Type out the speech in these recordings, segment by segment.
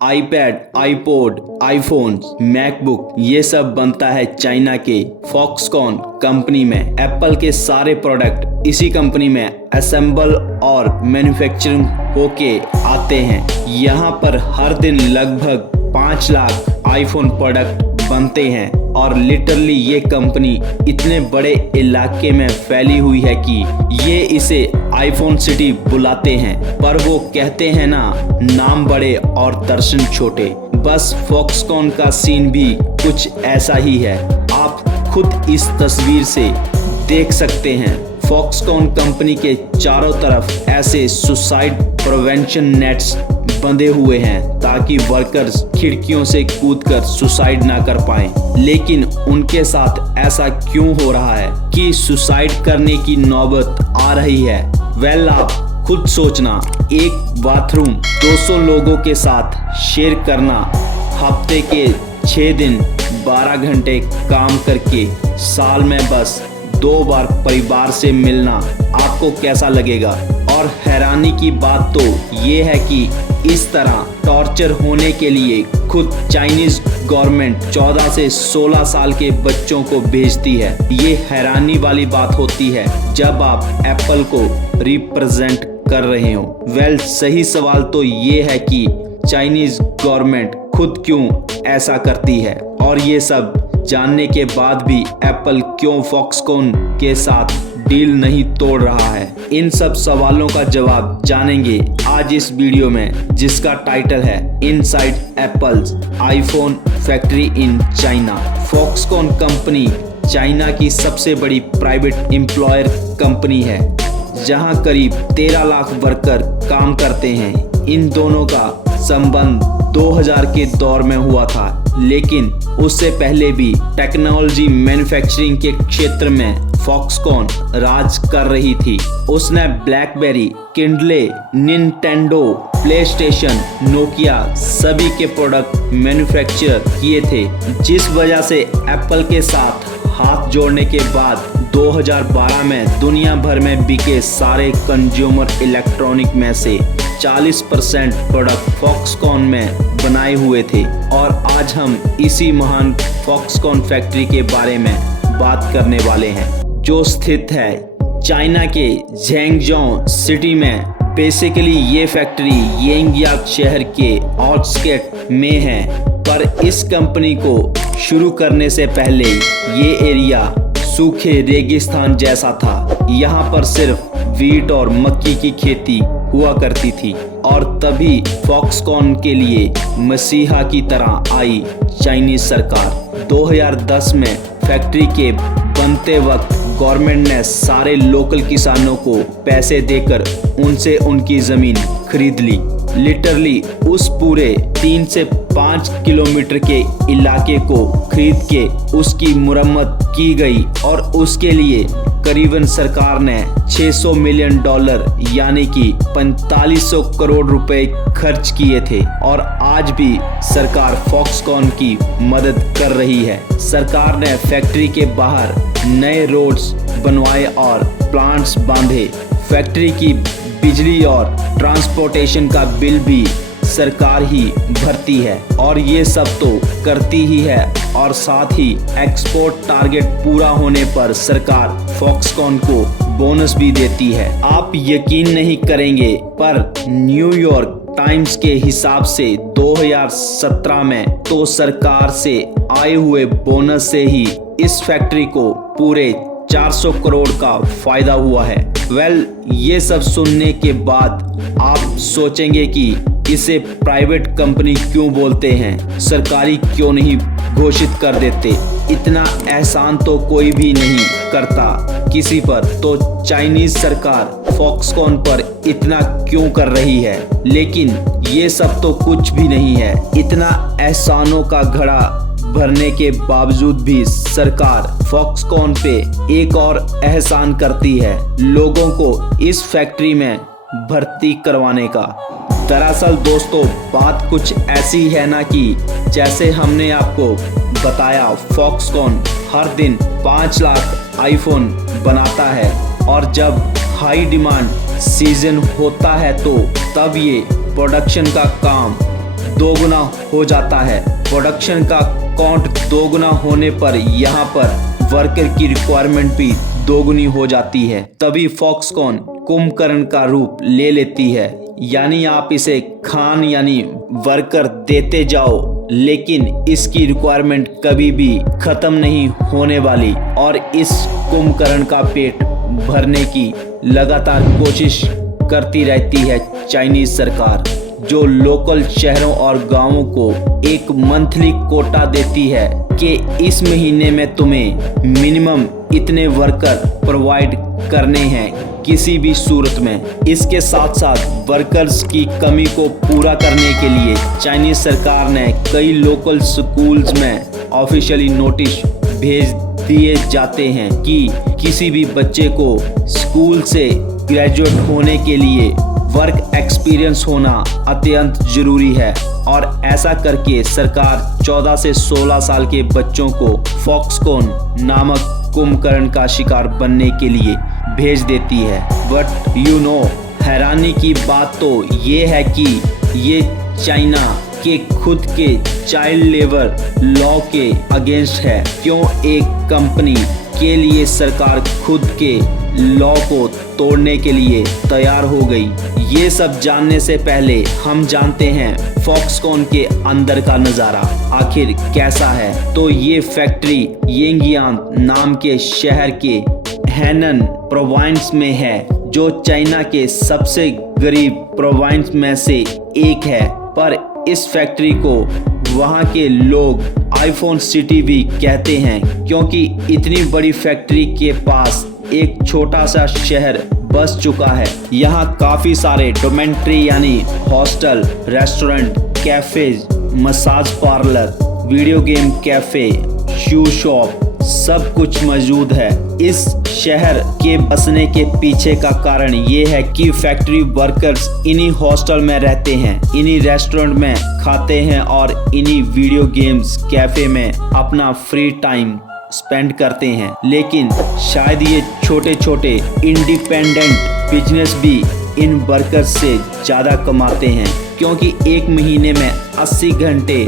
IPad, iPod, iPhone, MacBook ये सब बनता है चाइना के फॉक्सकॉन कंपनी में। एप्पल के सारे प्रोडक्ट इसी कंपनी में असेंबल और मैन्युफैक्चरिंग होके आते हैं। यहाँ पर हर दिन लगभग 5 लाख आईफोन प्रोडक्ट बनते हैं और लिटरली ये कंपनी इतने बड़े इलाके में फैली हुई है कि ये इसे आईफोन सिटी बुलाते हैं। पर वो कहते हैं ना, नाम बड़े और दर्शन छोटे। बस फॉक्सकॉन का सीन भी कुछ ऐसा ही है। आप खुद इस तस्वीर से देख सकते हैं। फॉक्सकॉन कंपनी के चारों तरफ ऐसे सुसाइड प्रिवेंशन नेट्स बंधे हुए हैं ताकि वर्कर्स खिड़कियों से कूदकर सुसाइड ना कर पाएं। लेकिन उनके साथ ऐसा क्यों हो रहा है कि सुसाइड करने की नौबत आ रही है? आप खुद सोचना, एक बाथरूम 200 लोगों के साथ शेयर करना, हफ्ते के 6 दिन 12 घंटे काम करके साल में बस 2 बार परिवार से मिलना आपको कैसा लगेगा? और हैरानी की बात तो ये है कि इस तरह टॉर्चर होने के लिए खुद चाइनीज गवर्नमेंट 14 से 16 साल के बच्चों को भेजती है। ये हैरानी वाली बात होती है जब आप एप्पल को रिप्रेजेंट कर रहे हो। सही सवाल तो ये है कि चाइनीज गवर्नमेंट खुद क्यों ऐसा करती है, और ये सब जानने के बाद भी एप्पल क्यों फॉक्सकॉन के साथ डील नहीं तोड़ रहा है। इन सब सवालों का जवाब जानेंगे आज इस वीडियो में, जिसका टाइटल है inside apples iPhone factory in China. Foxconn company China की सबसे बड़ी प्राइवेट एम्प्लॉयर कंपनी है, जहां करीब 13 लाख वर्कर काम करते हैं। इन दोनों का संबंध 2000 के दौर में हुआ था, लेकिन उससे पहले भी टेक्नोलॉजी मैन्युफैक्चरिंग के क्षेत्र में फॉक्सकॉन राज कर रही थी। उसने blackberry, Kindle, Nintendo, PlayStation, Nokia सभी के प्रोडक्ट मैन्युफैक्चर किए थे, जिस वजह से एप्पल के साथ हाथ जोड़ने के बाद 2012 में दुनिया भर में बिके सारे कंज्यूमर इलेक्ट्रॉनिक में से 40% प्रोडक्ट फॉक्सकॉन में बनाए हुए थे। और आज हम इसी महान फॉक्सकॉन फैक्ट्री के बारे में बात करने वाले हैं, जो स्थित है चाइना के झेंगजोउ सिटी में। बेसिकली ये फैक्ट्री येंगयाक शहर के आउटस्कर्ट में है, पर इस कंपनी को शुरू करने से पहले ये एरिया सूखे रेगिस्तान जैसा था। यहाँ पर सिर्फ वीट और मक्की की खेती हुआ करती थी, और तभी फॉक्सकॉन के लिए मसीहा की तरह आई चाइनीज सरकार। 2010 में फैक्ट्री के बनते वक्त गवर्नमेंट ने सारे लोकल किसानों को पैसे देकर उनसे उनकी जमीन खरीद ली। लिटरली उस पूरे 3 से 5 किलोमीटर के इलाके को खरीद के उसकी मुरम्मत की गई, और उसके लिए करीबन सरकार ने $600 मिलियन यानी कि 4500 करोड़ रुपए खर्च किए थे। और आज भी सरकार फॉक्सकॉन की मदद कर रही है। सरकार ने फैक्ट्री के बाहर नए रोड्स बनवाए और प्लांट्स बांधे। फैक्ट्री की बिजली और ट्रांसपोर्टेशन का बिल भी सरकार ही भरती है, और ये सब तो करती ही है। और साथ ही एक्सपोर्ट टारगेट पूरा होने पर सरकार फॉक्सकॉन को बोनस भी देती है। आप यकीन नहीं करेंगे, पर न्यूयॉर्क टाइम्स के हिसाब से 2017 में तो सरकार से आए हुए बोनस से ही इस फैक्ट्री को पूरे 400 करोड़ का फायदा हुआ है। ये सब सुनने के बाद आप सोचेंगे कि इसे प्राइवेट कंपनी क्यों बोलते हैं, सरकारी क्यों नहीं घोषित कर देते। इतना एहसान तो कोई भी नहीं करता किसी पर, तो चाइनीज सरकार फॉक्सकॉन पर इतना क्यों कर रही है? लेकिन ये सब तो कुछ भी नहीं है। इतना एहसानों का घड़ा भरने के बावजूद भी सरकार फॉक्सकॉन पे एक और एहसान करती है, लोगों को इस फैक्ट्री में भर्ती करवाने का। दरअसल दोस्तों, बात कुछ ऐसी है ना कि जैसे हमने आपको बताया, फॉक्सकॉन हर दिन 5 लाख आईफोन बनाता है, और जब हाई डिमांड सीजन होता है तो तब ये प्रोडक्शन का काम दोगुना हो जाता है। प्रोडक्शन का काउंट दोगुना होने पर यहाँ पर वर्कर की रिक्वायरमेंट भी दोगुनी हो जाती है। तभी फॉक्सकॉन कुंभकर्ण का रूप ले लेती है, यानी आप इसे खान यानी वर्कर देते जाओ, लेकिन इसकी रिक्वायरमेंट कभी भी खत्म नहीं होने वाली और इस कुंभकर्ण का पेट भरने की लगातार कोशिश करती रहती है चाइनीज सरकार, जो लोकल शहरों और गांवों को एक मंथली कोटा देती है कि इस महीने में तुम्हें मिनिमम इतने वर्कर प्रोवाइड करने हैं किसी भी सूरत में। इसके साथ साथ वर्कर्स की कमी को पूरा करने के लिए चाइनीज सरकार ने कई लोकल स्कूल्स में ऑफिशियली नोटिस भेज दिए जाते हैं कि किसी भी बच्चे को स्कूल से ग्रेजुएट होने के लिए वर्क एक्सपीरियंस होना अत्यंत जरूरी है और ऐसा करके सरकार 14 से 16 साल के बच्चों को फॉक्सकॉन नामक कुंभकर्ण का शिकार बनने के लिए भेज देती है। बट यू नो, हैरानी की बात तो ये है कि ये चाइना के खुद के चाइल्ड लेबर लॉ के अगेंस्ट है। क्यों एक कंपनी के लिए सरकार खुद के लॉ को तोड़ने के लिए तैयार हो गई? ये सब जानने से पहले हम जानते हैं फॉक्सकॉन के अंदर का नज़ारा आखिर कैसा है। तो ये फैक्ट्री येंगियान नाम के शहर के हैनन प्रोविंस में है, जो चाइना के सबसे गरीब प्रोविंस में से एक है। पर इस फैक्ट्री को वहाँ के लोग आईफोन सिटी भी कहते हैं, क्योंकि इतनी बड़ी फैक्ट्री के पास एक छोटा सा शहर बस चुका है। यहाँ काफ़ी सारे डोमेंट्री यानी hostel, restaurant, cafes, massage parlour, video game cafe, shoe shop सब कुछ मौजूद है। इस शहर के बसने के पीछे का कारण ये है कि फैक्ट्री वर्कर्स इन्हीं हॉस्टल में रहते हैं, इन्हीं रेस्टोरेंट में खाते हैं और इन्हीं वीडियो गेम्स कैफ़े में अपना फ्री टाइम स्पेंड करते हैं। लेकिन शायद ये छोटे छोटे इंडिपेंडेंट बिजनेस भी इन वर्कर्स से ज़्यादा कमाते हैं, क्योंकि एक महीने में 80 घंटे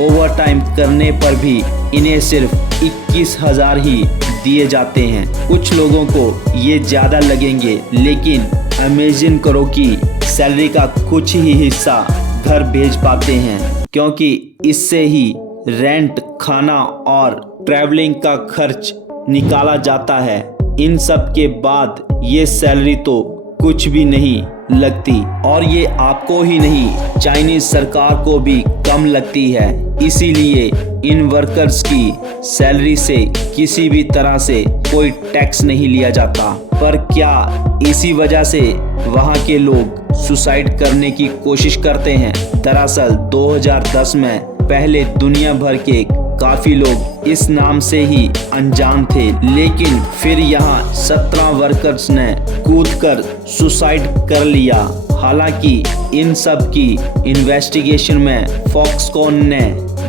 ओवर टाइम करने पर भी इन्हें सिर्फ 21,000 ही दिए जाते हैं। कुछ लोगों को ये ज़्यादा लगेंगे, लेकिन इमेजिन करो कि सैलरी का कुछ ही हिस्सा घर भेज पाते हैं, क्योंकि इससे ही रेंट, खाना और ट्रैवलिंग का खर्च निकाला जाता है। इन सब के बाद ये सैलरी तो कुछ भी नहीं लगती, और ये आपको ही नहीं चाइनीज सरकार को भी कम लगती है। इसीलिए इन वर्कर्स की सैलरी से किसी भी तरह से कोई टैक्स नहीं लिया जाता। पर क्या इसी वजह से वहाँ के लोग सुसाइड करने की कोशिश करते हैं? दरअसल 2010 में पहले दुनिया भर के काफ़ी लोग इस नाम से ही अनजान थे, लेकिन फिर यहाँ 17 वर्कर्स ने कूदकर सुसाइड कर लिया। हालांकि इन सब की इन्वेस्टिगेशन में फॉक्सकॉन ने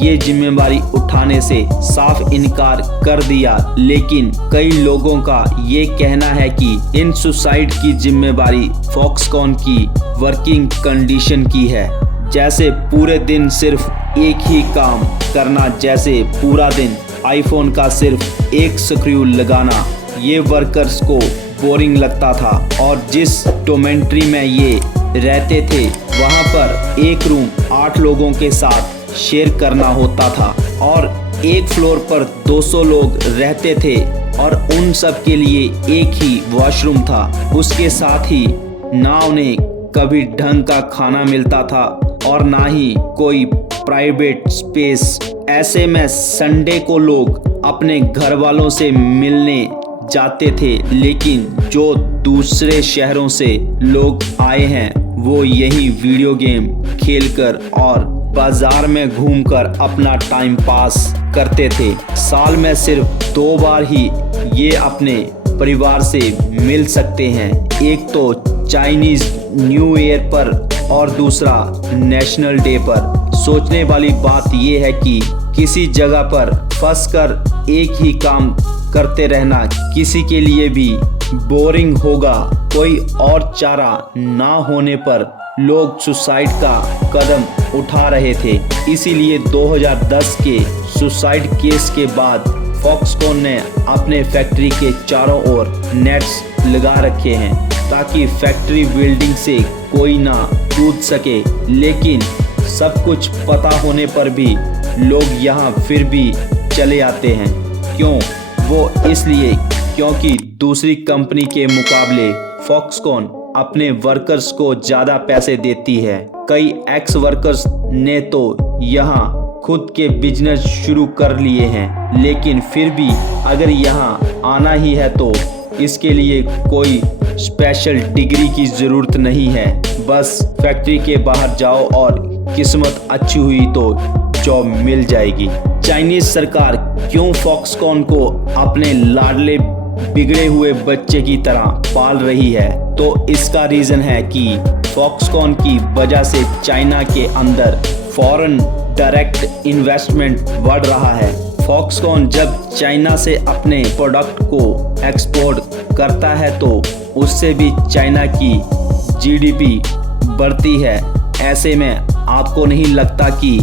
ये जिम्मेदारी उठाने से साफ इनकार कर दिया, लेकिन कई लोगों का ये कहना है कि इन सुसाइड की जिम्मेदारी फॉक्सकॉन की वर्किंग कंडीशन की है, जैसे पूरे दिन सिर्फ एक ही काम करना, जैसे पूरा दिन आईफोन का सिर्फ एक स्क्रू लगाना। ये वर्कर्स को बोरिंग लगता था और जिस डोमेंट्री में ये रहते थे वहाँ पर एक रूम 8 लोगों के साथ शेयर करना होता था और एक फ्लोर पर 200 लोग रहते थे और उन सब के लिए एक ही वॉशरूम था। उसके साथ ही ना उन्हें कभी ढंग का खाना मिलता था और ना ही कोई प्राइवेट स्पेस। ऐसे में संडे को लोग अपने घर वालों से मिलने जाते थे, लेकिन जो दूसरे शहरों से लोग आए हैं वो यही वीडियो गेम खेलकर और बाजार में घूमकर अपना टाइम पास करते थे। साल में सिर्फ 2 बार ही ये अपने परिवार से मिल सकते हैं, एक तो चाइनीज न्यू ईयर पर और दूसरा नेशनल डे पर। सोचने वाली बात यह है कि किसी जगह पर फंसकर एक ही काम करते रहना किसी के लिए भी बोरिंग होगा। कोई और चारा ना होने पर लोग सुसाइड का कदम उठा रहे थे। इसीलिए 2010 के सुसाइड केस के बाद फॉक्सकॉन ने अपने फैक्ट्री के चारों ओर नेट्स लगा रखे हैं ताकि फैक्ट्री बिल्डिंग से कोई ना कूद सके। लेकिन सब कुछ पता होने पर भी लोग यहाँ फिर भी चले आते हैं। क्यों? वो इसलिए क्योंकि दूसरी कंपनी के मुकाबले फॉक्सकॉन अपने वर्कर्स को ज़्यादा पैसे देती है। कई एक्स वर्कर्स ने तो यहाँ खुद के बिजनेस शुरू कर लिए हैं, लेकिन फिर भी अगर यहाँ आना ही है तो इसके लिए कोई स्पेशल डिग्री की ज़रूरत नहीं है। बस फैक्ट्री के बाहर जाओ और किस्मत अच्छी हुई तो जॉब मिल जाएगी। चाइनीज सरकार क्यों फॉक्सकॉन को अपने लाडले बिगड़े हुए बच्चे की तरह पाल रही है? तो इसका रीज़न है कि फॉक्सकॉन की वजह से चाइना के अंदर फॉरेन डायरेक्ट इन्वेस्टमेंट बढ़ रहा है। फॉक्सकॉन जब चाइना से अपने प्रोडक्ट को एक्सपोर्ट करता है तो उससे भी चाइना की जीडीपी बढ़ती है। ऐसे में आपको नहीं लगता कि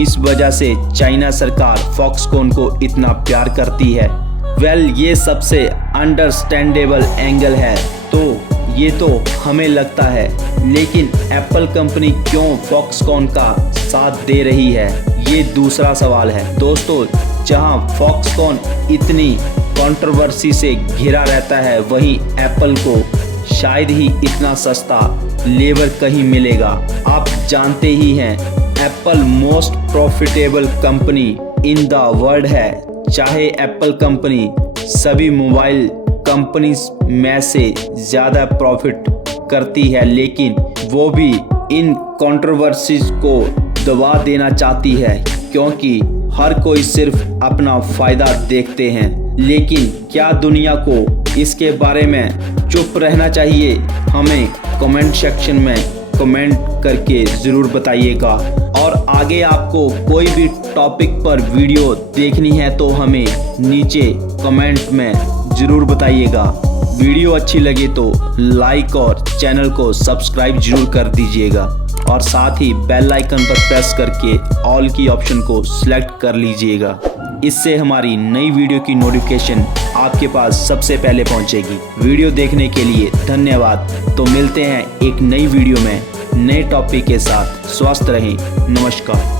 इस वजह से चाइना सरकार फॉक्सकॉन को इतना प्यार करती है? वेल, ये सबसे अंडरस्टैंडेबल एंगल है, तो ये तो हमें लगता है, लेकिन एप्पल कंपनी क्यों फॉक्सकॉन का साथ दे रही है, ये दूसरा सवाल है। दोस्तों, जहां फॉक्सकॉन इतनी कंट्रोवर्सी से घिरा रहता है, वहीं एप्पल को शायद ही इतना सस्ता लेबर कहीं मिलेगा। आप जानते ही हैं, Apple most profitable company in the world है। चाहे एप्पल कंपनी सभी मोबाइल कंपनीज में से ज़्यादा प्रॉफिट करती है, लेकिन वो भी इन कंट्रोवर्सीज को दबा देना चाहती है, क्योंकि हर कोई सिर्फ अपना फ़ायदा देखते हैं। लेकिन क्या दुनिया को इसके बारे में चुप रहना चाहिए? हमें कमेंट सेक्शन में कमेंट करके ज़रूर बताइएगा। और आगे आपको कोई भी टॉपिक पर वीडियो देखनी है तो हमें नीचे कमेंट में ज़रूर बताइएगा। वीडियो अच्छी लगे तो लाइक और चैनल को सब्सक्राइब जरूर कर दीजिएगा और साथ ही बेल आइकन पर प्रेस करके ऑल की ऑप्शन को सिलेक्ट कर लीजिएगा। इससे हमारी नई वीडियो की नोटिफिकेशन आपके पास सबसे पहले पहुंचेगी। वीडियो देखने के लिए धन्यवाद। तो मिलते हैं एक नई वीडियो में नए टॉपिक के साथ। स्वस्थ रहें। नमस्कार।